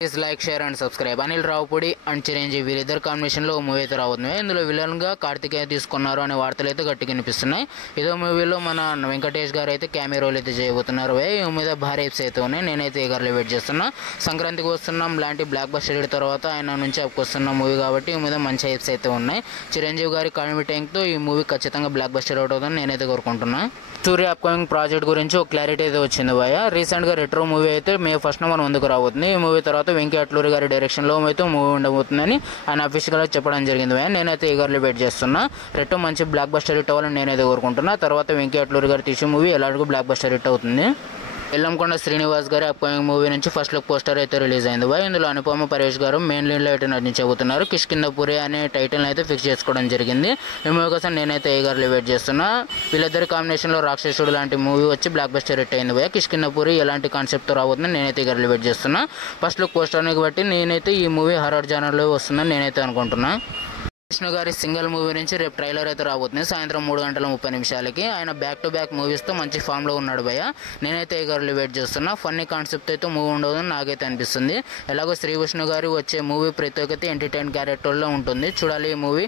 Please like share and subscribe. Anil Ravipudi and Chiranjeevi వీరిద్దరు కాంబినేషన్లో movie అయితే రాబోతుంది. ఇందులో విలన్గా కార్తికేయ తీసుకున్నారు అనే వార్తలు అయితే గట్టిగా వినిపిస్తున్నాయి. ఇదో మూవీలో మన వెంకటేష్ గారు అయితే క్యామియో రోల్ అయితే చేయబోతున్నారు. ఈ మీద భారీ హైప్స్ అయితే ఉన్నాయి. నేనైతే ఈగర్లీ వెయిట్ చేస్తున్నా. సంక్రాంతికి వస్తున్నాం లాంటి బ్లాక్ బస్టర్ హిట్ తర్వాత ఆయన నుంచి వస్తున్న మూవీ కాబట్టి ఈ మీద మంచి హైప్స్ అయితే ఉన్నాయి. చిరంజీవి గారి కాన్ఫిడెంట్తో ఈ మూవీ ఖచ్చితంగా బ్లాక్ బస్టర్ అవుట్ అవుతుందని నేనైతే కోరుకుంటున్నా. సూర్య అప్కమింగ్ ప్రాజెక్ట్ గురించి ఒక క్లారిటీ అయితే వచ్చింది భయ. రీసెంట్గా రెట్రో మూవీ అయితే మే 1న మన ముందుకు రాబోతుంది. ఈ మూవీ తర్వాత వెంకీ అట్లూరి గారి డైరెక్షన్లో అయితే మూవీ ఉండబోతుందని ఆయన అఫీషియల్గా చెప్పడం జరిగింది భయ. నేనైతే ఈగర్లీ వెయిట్ చేస్తున్నా. రెట్రో మంచి బ్లాక్ బస్టర్ హిట్ అవ్వాలని నేనైతే కోరుకుంటున్నా. తర్వాత వెంకీ అట్లూరి గారు తీసే మూవీ ఎలాగో బ్లాక్ బస్టర్ హిట్ అవుతుంది. ఎల్లంకొండ శ్రీనివాస్ గారి అప్కమింగ్ మూవీ నుంచి ఫస్ట్ లుక్ పోస్టర్ అయితే రిలీజ్ అయింది భయ. ఇందులో అనుపమ పరేష్ గారు మెయిన్ లీడ్లో అయితే నటించబోతున్నారు. కిష్కిందపురి అనే టైటిల్ అయితే ఫిక్స్ చేసుకోవడం జరిగింది. ఈ మూవీ కోసం నేనైతే ఈగర్లీ వెయిట్ చేస్తున్నా. వీళ్ళిద్దరి కాంబినేషన్లో రాక్షసుడు లాంటి మూవీ వచ్చి బ్లాక్ బస్టర్ హిట్ అయింది భయ. కిష్కిందపురి ఎలాంటి కాన్సెప్ట్తో రాబోతుందని నేనైతే ఈగర్లీ వెయిట్ చేస్తున్నా. ఫస్ట్ లుక్ పోస్టర్ని బట్టి నేనైతే ఈ మూవీ హారర్ జానర్లో వస్తుందని నేనైతే అనుకుంటున్నా. విష్ణు గారి సింగిల్ మూవీ నుంచి రేపు ట్రైలర్ అయితే రాబోతుంది సాయంత్రం 3:30 ఆయన బ్యాక్ టు బ్యాక్ మూవీస్తో మంచి ఫామ్లో ఉన్నాడు భయ్య. నేనైతే ఈగర్లీ వెయిట్ చేస్తున్నా. ఫన్నీ కాన్సెప్ట్ అయితే మూవీ ఉండదని నాకైతే అనిపిస్తుంది. ఎలాగో శ్రీ విష్ణు గారు వచ్చే మూవీ ప్రతి ఒక్కటి ఎంటర్టైన్ క్యారెక్టర్లో ఉంటుంది. చూడాలి ఈ మూవీ.